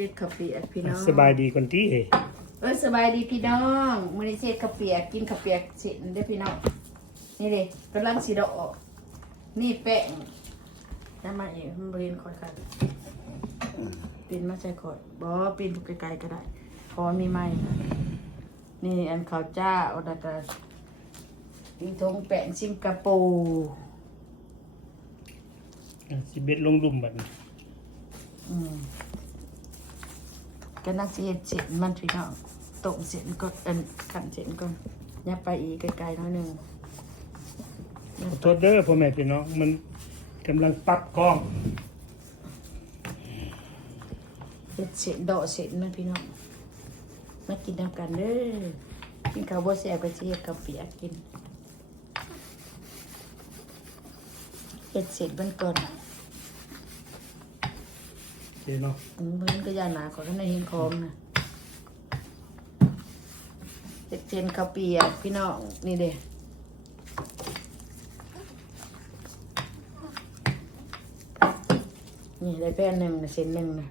จ็ดข้าวเปียกพี่น้องสบายดีคนที่เออสบายดีพี่น้องมื้อนี้เจ็ดข้าวเปียกกินข้าวเปียกเสร็จเด้อพี่น้องนี่เด้กำลังสิดอกนี่แป้งน้ำมาเองมันบ่เห็นคอยค่ะปีนมาใส่คอยบ่ปีนไกลๆก็ได้เพอมีไม้นะนี่อันข้าวเจ้าแล้วก็อีทงแป้งสิงคโปร์สิเบ็ดลงลุ่มบัดนี้อืม ก็นักสิเฮ็ดเสร็จมันพี่น้องต้มเสร็จก็เอันขันเสร็จก่อนยับไปอีกไกลๆหน้อยหนึงขอโทษเด้อพ่อแม่พี่น้องมันกำลังปรับกล้องเฮ็ดเสร็จดอกเสร็จมันพี่น้องมากินน้ำกันเด้อกินข้าวบ่แซ่บก็สิเฮ็ดข้าวเปียกกินเฮ็ดเสร็จมันก่อน เจ๊เนาะอืมเพิ่นก็ยานหนาขอกันในเห็นของนะเฮ็ดเส้นข้าวเปียกพี่น้องนี่เด้นี่ได้แป้นหนึ่งนะเส้นหนึ่งนะ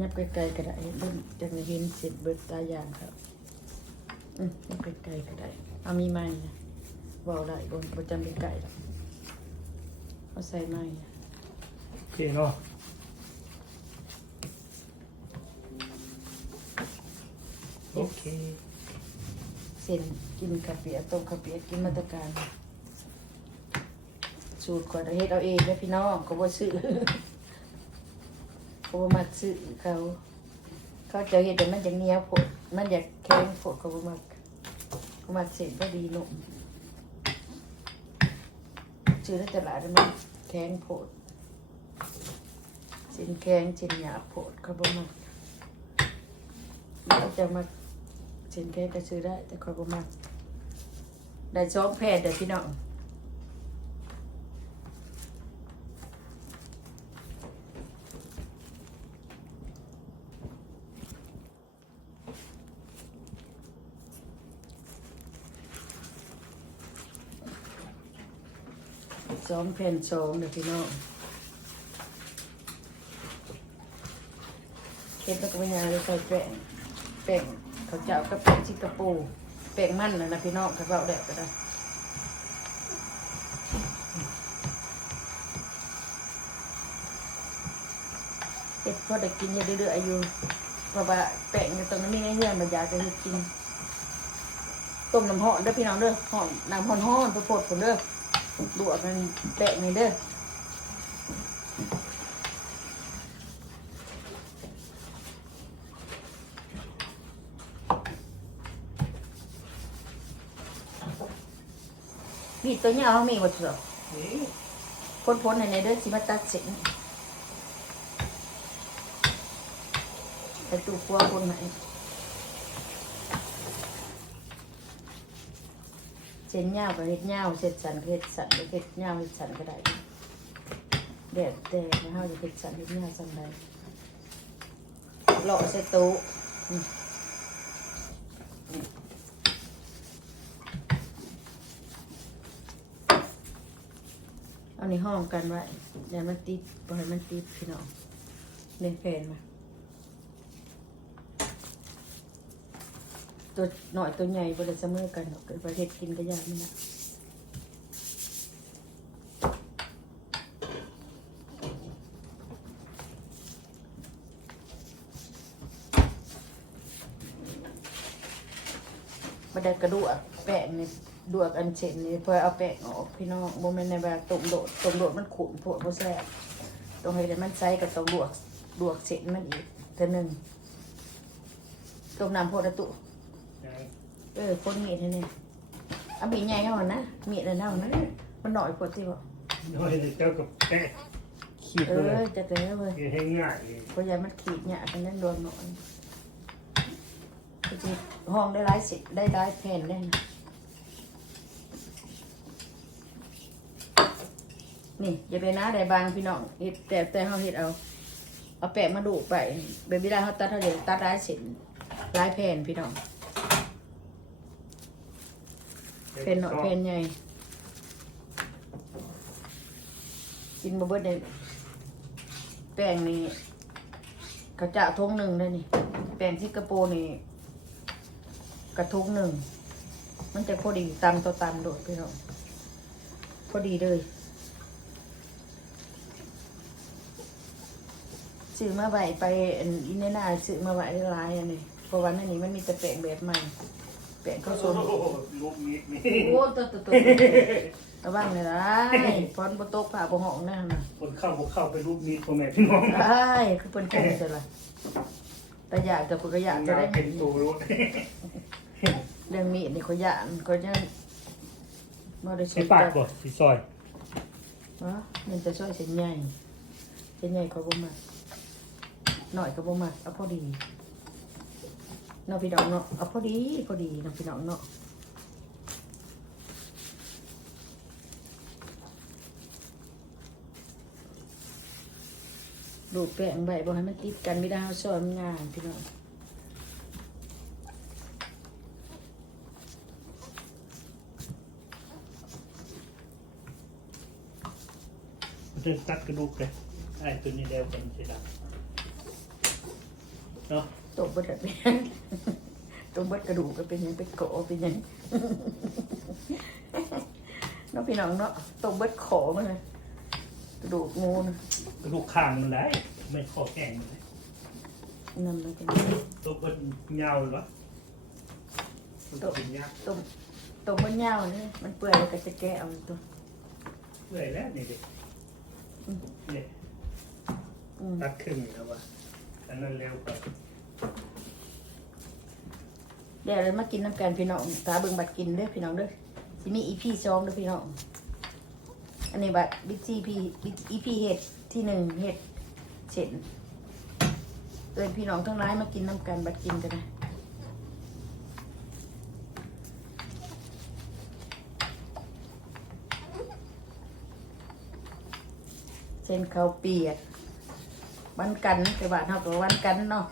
ยับไกลๆก็ได้เบิ่งจังเห็นเส้นเบิดตาอย่างครับอืมยับไกลๆก็ได้เอามีไม้นะเว้าได้บ่บ่จำเป็นไก่หรอก เอาใส่ไม้นะเจ๊เนาะโอเคเส้นกินกาเปียกต้มกาเปียกกินมาตรการ สูตรก่อนเฮ็ดเอาเองนะพี่น้องก็บ่ซื้อก็บ่มักซื้อเขาเขาจะเฮ็ดแต่มันจะเหนียวโพดมันอยากแข็งโพดก็บ่มักก็มักเส้นพอดีนุ่ม ซื้อในตลาดมันแข็งโพดเส้นแข็งเส้นหยาบโพดก็บ่มันเราจะมาสินแข้งก็ซื้อได้ แต่คอยบ่มากได้สองแผ่นเด้พี่น้อง สองแผ่นสองเด้อพี่น้องเก็บแล้วก็ไม่ยาเลยใส่แป้งแป้งเขาวเจ้ากับแป้งสิงคโปร์แป้งมันนะนะพี่น้องเขาเอาแดดก็ได้เฮ็ดพอได้กินอยู่เรื่อยๆอยู่เพราะว่าแป้งเนี่ตรงนั้นมีเงื่อนๆมันอยากจะกินต้มน้ำหอนเด้อพี่น้องเด้อหอนน้ำหอนห้อนๆโพดผมเด้อ ลวกมันแป้งนี่เด้อมีดตัวเนี้ยเขามีหมดเหรอพ้นๆในในเด้อสิมาตัดเส้นไปตู้ครัวคนไหน ส้นยาวกับเห็ดยาวเส้นสันกับเห็ดสันเห็ดยาวเห็ดสันก็ได้แดดแต่เฮาจะเห็ดสันเห็ดยาวสันใดเลาะใส่ต๊ะอืมเอาในห้องกันไว้เดี๋ยวมันติดปล่อยมันติดพี่น้องเล่นแฟนมา ตัวหน่อยตัวใหญ่บริเสมอกันหรอกเกิดประเทศกินก็ยากนี่นะบัได้กระดูกแป้งนี่ดวกอันเช่นนี่เพื่อเอาแป้งออกพี่น้องโมเมนต์ในแบบต้มโดดต้มโดดมันขุ่นปวดโมแซ่ตรงให้แต่มันใส่กับต้องดวกดวกเส้นมันอีกเท่านึงต้มน้ำโพดอะตุ เออคนมีดให้เนี่ยเอามีดใหญ่เอานะมีดอันนั้นนะมันหน่อยปวดที่บอกน้อยเจ้ากับแปะขีดเอเลยอจะเกิดแล้วเว้ยให้ง่ายเพราะยายมันขีดเนี่ยกันนั่นโดนหน่อยจริงๆห้องได้ร้ายสิได้ร้ายแผ่นได้นะนี่อย่าไปนะได้บางพี่น้องเฮ็ดแต่แต่เขาเฮ็ดเอาเอาแปะมาดูไปเบบี้ได้เขาตัดเขาเดี๋ยวตัดร้ายเสิร้ายแผ่นพี่น้อง แผ่นหน่อยแผ่นใหญ่กินบะเบิดได้แป้งนี่กระจะทงหนึ่งได้นี่แป้งที่กระโปรงนี่กระทุงหนึ่ง มันจะพอดีตำต่อตำโดดพี่น้องพอดีเลยซื้อมาไหวไปอันอินเนน่าซื้อมาไหวหลายอันนี้เพราะวันนั้นนี่มันมีแต่แป้งแบบใหม่ แป้งข้าวสนโอ้โหลูกนิดนี่โอ้ตัวตัวตัวระวังเลยนะพอนบโต๊ะผ่าบห้องนั่นนะคนเข้าบ่เข้าไปลูกนิดพ่อแม่พี่น้องใช่คือเป็นแค่นี้ละแต่อยากแต่คนก็อยากจะงาได้นเป็นตูรถเรื่องมีดนี่เขาอยากเขาจะมาได้สิปากบ่สิซอยวะมันจะช่วยเส้นใหญ่เส้นใหญ่เขาบ่มาหน่อยเขาบ่มาเอาพอดี เนาะพี่น้องเนาะเอาพอดีพอดีเนาะพี่น้องเนาะดูแป้งใบบ่ให้มันติดกันไม่ได้เอาซอยมันงานพี่น้องจะตัดกระดูกเลยไอ้ตัวนี้เดียวกันสิดาเนาะ ตกบดแบบนี้ตกบดกระดูกก็เป็นหยังเป็นโกะเป็นหยังเน้องพี่น้องเนาะตกบดขอมันเลยกระดูกงูนะกระดูกข้างมันได้ไม่ข้อแข็งมันเลยนั่นมันเป็นตัวเป็นยาวเลยวะตัวเป็นยาวตกตกบดยาวนี่มันเปื่อยแล้วก็จะแกะเอาตัวเรื่อยแล้วนี่ดินี่อืมตัดครึ่งแล้ววะอันนั้นเร็วกว่า เดี๋ยวเรามากินน้ำกันพี่น้องตาเบิ่งบัตรกินเด้อพี่น้องเด้อสิมีอีพีสองเด้อพี่น้อง อันนี้บัตรบิ๊กซีพีอีพีเห็ดที่หนึ่งเห็ดเฉ็นเอินพี่น้องทั้งร้ายมากินน้ำกันบัตรกินกันนะเส้นข้าวเปียกวันกันแต่ว่าเท่ากับวันกันเนาะ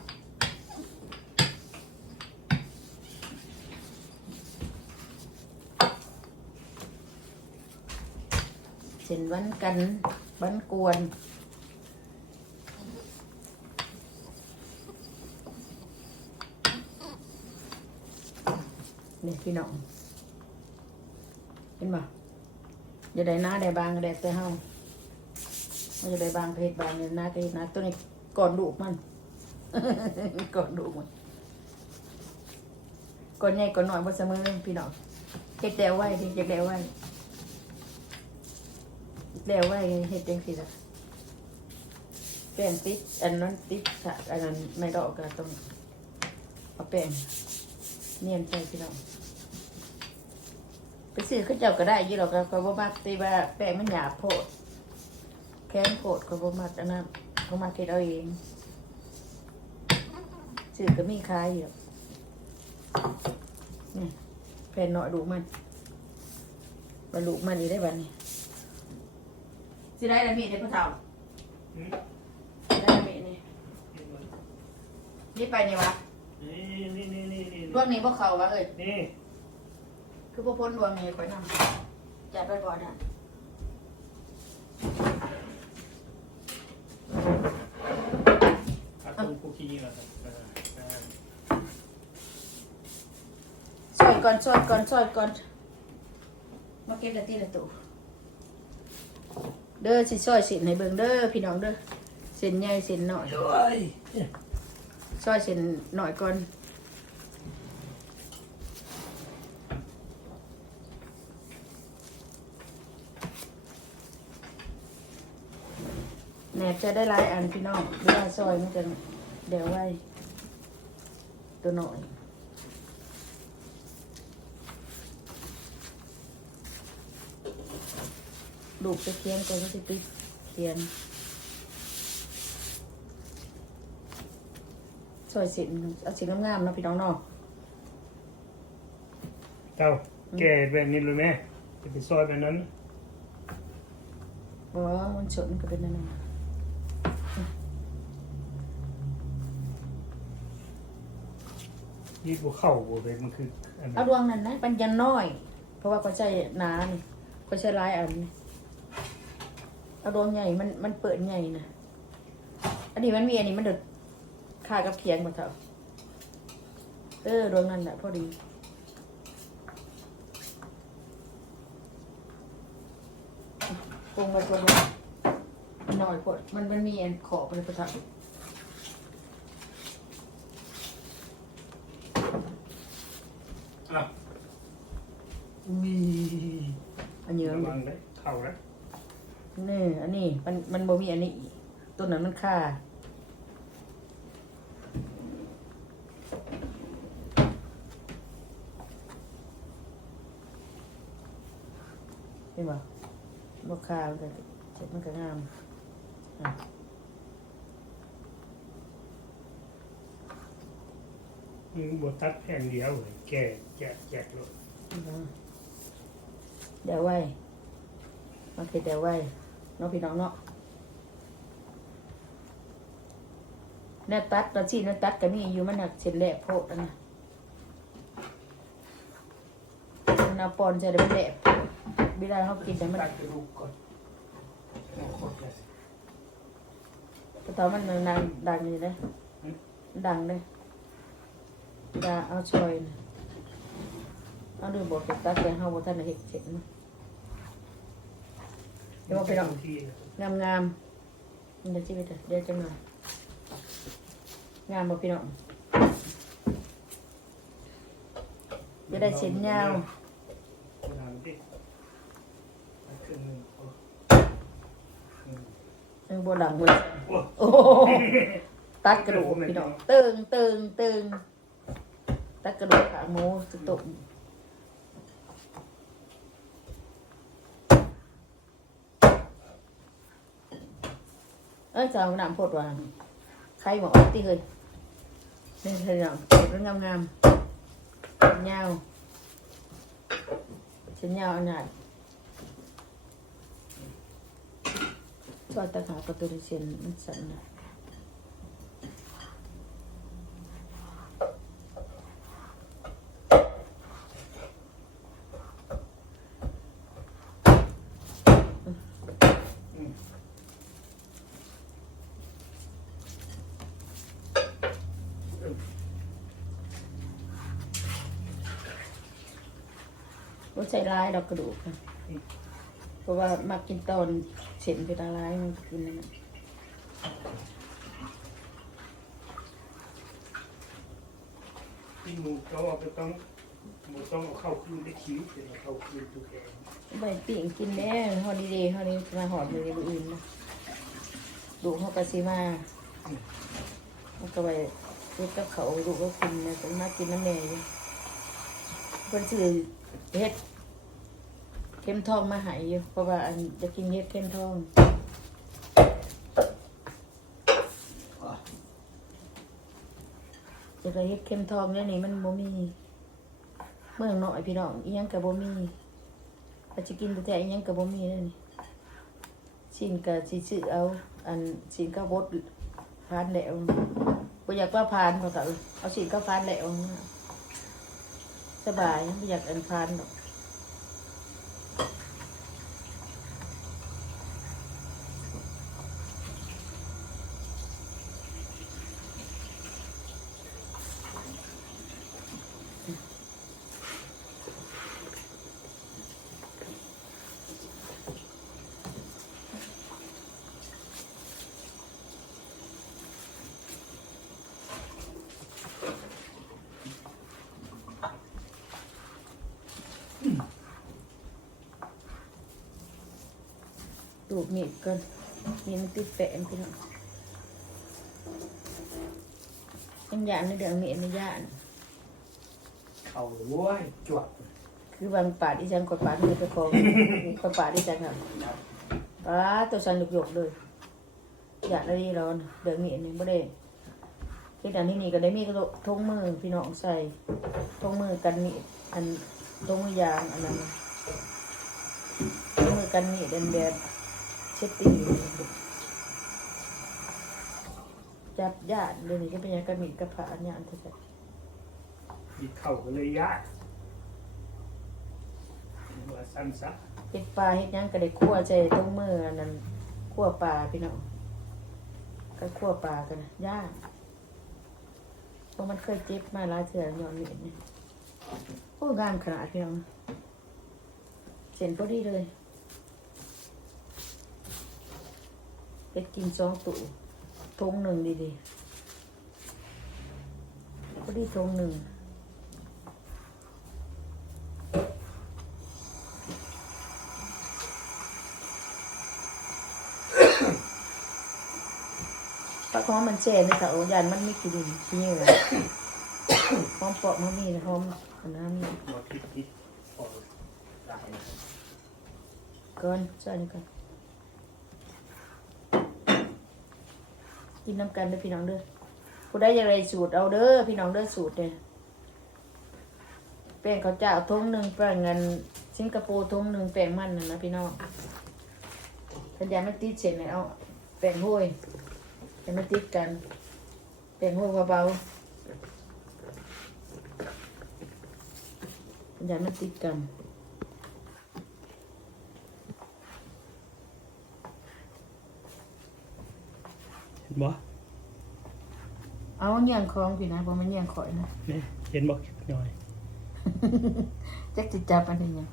เส้นวันกันวันกวนนี่พี่น้องเห็นบ่อย่าได้หน้าได้บางก็ได้แต่เฮามันจะได้บางเพศบางเนี่ยนะก็เห็นนะตัวนี้ก่อนดูมันก่อนดูมันก่อนใหญ่ก่อนหน่อยบ่เสมอพี่น้องเฮ็ดแล้วไว้ดิอยากแล้วไว้ แล้วไว้เฮ็ดจังซี่ล่ะแป้งติดอันนั้นติดถ้าอันนั้นไม่ดอกก็ต้องเอาแป้งเนียนใส่พี่น้องไปซื้อเขาเจ้าก็ได้ยี่หรอกก็บ่มักตีว่าแป้งมันหยาบโพดแค้นโกรธก็บ่มักอันนั้นเขามาเก็ดเอาเองสื่อก็มีขายอยู่นี่แผ่นหน่อยดูมันมาลูกมันนี่ได้บัดนี้ สิได้ละมีดได้พ่อเฒ่าอืมสิได้ละมีดนี่นี่ไปนี่วะนี่นี่นี่นี่นี่ดวงนี้พวกเขาวะเอ้ยนี่คือพวกพ้นดวงนี้คอยนำจัดไปก่อนนะอาตุ้งคุกกี้แล้วครับอ่าอ่าซอยก่อนซอยก่อนซอยก่อนมาเก็บละตีละตู้ เด้อสิซอยเส้นให้เบิ่งเด้อพี่น้องเด้อเส้นใหญ่เส้นน้อยโอ้ยซอยเส้นหน่อยก่อนแหนบจะได้หลายอันพี่น้องเวลาซอยมันจะเดี๋ยวไว้ตัวหน่อย ลูกจะเคียนก่อนก็จะติดเคียนซอยสินเอาสีงามๆเนาะพี่น้องเนาะเจ้าแก่แบบนี้เลยแม่จะไปซอยแบบนั้นเพราะว่ามันสนก็เป็นนั่นน่ะยี่บัวเข้าบัวเลยมันคืออันเอาดวงนั้นนะปัญญาน้อย เพราะว่าเขาใช้หนานี่เขาใช้หลายอันนี่ เอาดวงใหญ่มันมันเปิดใหญ่นะอันนี้มันมีอันนี้มันเดือดค่ากับเคียงหมดเถอะเออดวงนั้นแหละพอดีปรุงมาปรุงมาหน่อยกดมันมันมีอันขอบเลยประทับอะอุ้ยอันเยอะระวังเลยเข่าแล้ว นี่อันนี้มันมันบ่มีอันนี้ตัวนั้นมันค่าเห็นป่ะบ่ค่ามันก็เสร็จมันก็งามอะมึงบวตัดแผ่นเดียวเลยแก่แจกแจกเลยเดี๋ยวไว้มาคิดเดี๋ยวไว้เน้องพี่น้องเนาะแน่ตัดตอนที่แน่ตัดก็มีอยู่มันหนักเส้นแหลกโพดนะมันเอาปอนใส่ได้มันแหลกเวลาเขากินแต่มันตัดกระดูกก่อนโอ้โหเลยตอนมันดังดังนี่นะดังเลยดาเอาชอยนะเอาดูบทตัดแต่เฮาบ่ทันเฮ็ดเสร็จนะ ดี๋ยวว่าไปลองที่งามงามๆมันจะชีวิตอะเดี๋ยวจะมางงามบ่พี่น้องจะได้เส้นยาวงามดิเอาครึ่งหนึ่งพออืมเออบ่หลังเว้ยโอ้โอ้โหตัดกระดูกพี่น้องตึงตึงตึงตัดกระดูกขาหมูสุดตุ่ม อ้ยจะเอาน้ำพดวางใครบอกว่าตีเฮ้ยนี่เธอเนาะเก็บงามงามๆยาวชิ้นยาวอันนั้นซอยตะขาประตูเส้นมันสั่นนะ ว่าใส่ลายดอกกระดูกค่ะเพราะว่ามากินตอนเส้นเป็นลายมันกินนั่นน่ะที่มึงก็ว่าไปต้องมึงต้องเอาเข้าคืนได้ชีวิตเป็นเอาเข้าคืนตัวแกใบปิ่งกินแน่ฮอดีเดย์ฮอดีมาหอดเลยดูอื่นนะดูเขากระซีมามันก็ไปเฮ็ดกับเขาดูก็กินนะแต่มากินน้ำแม่อยู่เพิ่นซื้อเฮ็ด เข็มทองมาหายอยู่เพราะว่าอันจะกินเฮ็ดเข็มทองจะไปเฮ็ดเข็มทองเนี่ยนี่มันบ่มีเมืองน้อยพี่น้องอียังก็บ่มีอาจะกินแต่อียังกับบ่มีเลยนี่ชินกับสิซื้อเอา อันชินก็บดพานแหลวบ่อยากว่าพานเพราะก็เอาชินก็พานแหลวสบายบ่อยากอันพานดอก ดูกมีดก่อนมีมันติดแปะพี่น้องยังยานในเดืองมีดในย่านเข่าโว้ยจวดคือบางป่าที่ฉันกดป่าที่ไปคลองกดป่าที่ฉันครับป้าตัวฉันหยกๆเลยอยากได้ดีร้อนเดืองมีดนี่บ่ได้ที่ดังที่นี่ก็ได้มีกระทงมือพี่น้องใส่ทงมือกันมีดอันทงมือยางอันนั้นน่ะทงมือกันมีดเดนแบบ เช็ดตีจับญาติเดี๋ยวนี้ก็เป็นหยังกันมีดกับผาอันยานเท่าไหร่มีเข่าก็เลยยากว่าสั้นซะเฮ็ดปลาเฮ็ดหยังก็ได้คั่วใจต้องมืออันนั้นคั่วปลาพี่น้องขไปคั่วปลากันนะย่างเพราะมันเคยเจ็บมาหลายเถื่อนย้อนเหรียญเนี่ยโอ้งามขนาดเพียงเส้นพอดีเลย ไปกินสองตุทงหนึ่งดีๆพอดีทงหนึ่งปลาคอมันแช่ในตะโอยานมันไม่กินขี้เหงื่อหอมเปาะมันมีนะหอมอันนั้นมีหมอคิดคิดพอได้นะก่อนใส่นี่ก่อน กินน้ำกันเด้อพี่น้องเด้อผู้ได้ยังไงสูตรเอาเด้อพี่น้องเด้อสูตรเนี่ยแป้งเขาวเจ้าทงหนึ่งแป้งเงินสิงคโปร์ทงหนึ่งแป้งมันนะนะพี่น้องถ้าอยากไม่ติดเสร็จเนี่ยเอาแป้งห้วยอย่าไม่ติดกันแป้งห้วยเบาๆอย่าไม่ติดกัน เห็น บ่เอาเงี่ยงคองพี่นะบ่มันเงี่ยงข่อยนะนี่เห็นบ่หน่อยจักจิจับอันนี้ยัง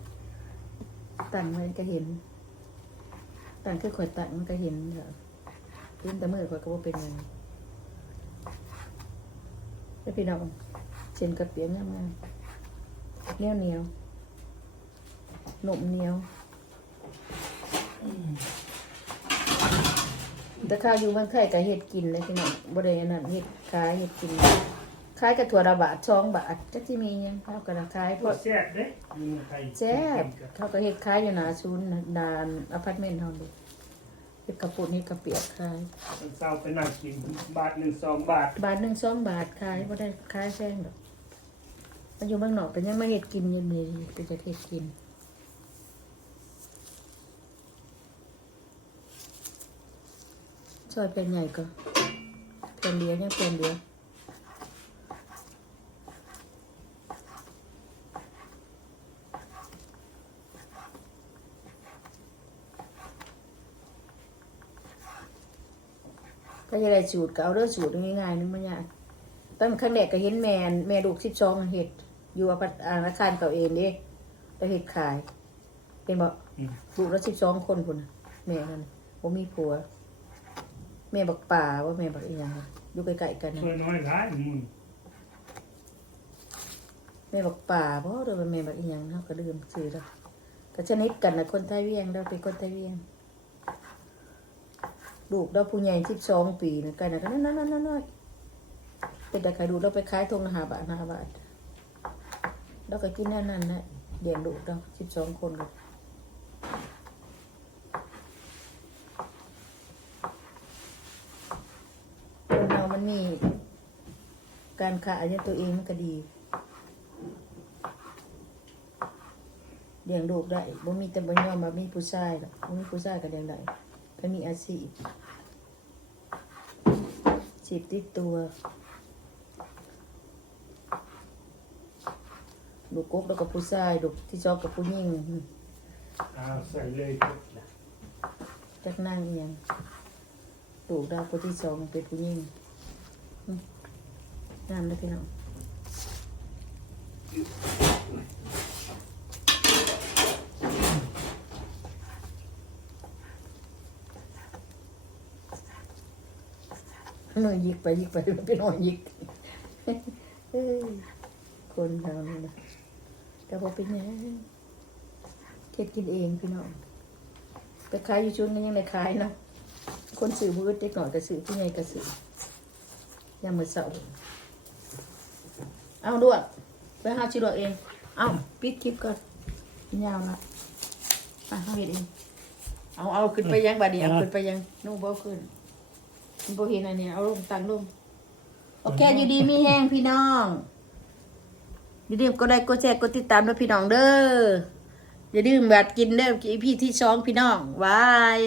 ตั้งไว้ก็เห็นตั้งคือข่อยตั้งมันก็เห็นเถอะเห็นแต่มือข่อยก็บ่เป็นหยังแล้วพี่น้องเส้นกระเปียงงามๆเหนียวเหนียวหนุ่มเหนียว แต่ข้าวอยู่เมืองไทยก็เฮ็ดกินเลยพี่น้องบ่ได้อันนั้นเฮ็ดขายเฮ็ดกินขายกระถั่วละบาทสองบาทจักสิมีหยังเขาก็ราขายเพก็ราะแซ่บเด้อยูไทยแซ่บเขาก็เฮ็ดขายอยู่หน้าศูนย์น่ะดานอพาร์ตเมนต์เฮาเด้เฮ็ดกระปุกเฮ็ดกระเปียกขายมันเศร้าไปนั่งกินบาทหนึ่งสองบาท บาทหนึ่งสองบาทขายบ่ได้ขายแพงดอกมันอยู่เมืองนอกก็ยังมาเฮ็ดกินอยู่นี่ก็จะเฮ็ดกิน ซอยเป็นใหญ่ก็เป็นเดียวยังเป็นเดียวก็จะได้สูตรก็เอาเรื่องสูตรง่ายๆนึงมันยากตั้งครั้งแรกก็เห็นแม่นแม่ลูกสิบสองเห็ดอยู่อพาร์ตอาคารเก่าเองเด้แล้วเห็ดขาย เป็นบอกอืมลูกละสิบสองคนพุ่นน่ะแม่นั่นผมมีผัว แม่บักป่าว่าแม่บักอีหยังวะอยู่ใกล้ๆกันนะเพื่อน้อยร้ายมุนแม่บักป่าเพราะเดี๋ยวแม่บักอีหยังเขาก็ลืมซื้อแล้วก็ชนิดกันนะคนไทยเวียงเราเป็นคนไทยเวียงลูกเราผู้ใหญ่สิบสองปีนะกันนะก็นั่นนั่นนั่นนั่นเป็นแต่ขายดูกเราไปขายทงละห้าบาทห้าบาทเราก็กินนั่นนั่นนะเลี้ยงลูกเราสิบสองคนเลยคนเรา มันมีการขายเนี่ยตัวเองมันก็ดีเลี้ยงลูกได้บ่มีแต่บ่ยอมมามีผู้ชายหรอกบ่มีผู้ชายก็เลี้ยงได้ก็มีอาชีพชีพติดตัวลูกกกแล้วก็ผู้ชายลูกที่ชอบกับผู้หญิงอ้าวใส่เลยจบละจักนั่งเอียงลูกดาวคนที่สองเป็นผู้หญิงอืม งามเลยพี่น้องหน่อยยิกไปยิกไปพี่น้องยิกเอ้ยคนเราเนี่ยนะแต่พอเป็นหยังเค็ดกินเองพี่น้องไปขายอยู่ชุนก็ยังได้ขายเนาะคนสื่อมือเด็กหน่อยก็สื่อผู้ใหญ่ก็สื่อยามมือเสาร์ เอาด้วยไปหาชิดวกเอง เอาปิดคลิปก่อนยาวละอะเขาเห็นเองเอาเอาขึ้นไปยังบาดเดียวขึ้นไปยังนุ่งเบาขึ้นมันโบเห็นอันเนี้ยเอาลงตังลงโอเคอยู่ดีมีแห้งพี่น้องอย่าลืมกดไลค์กดแชร์กดติดตามด้วยพี่น้องเด้ออย่าลืมแบบกินเด้อพี่ที่สองพี่น้องบาย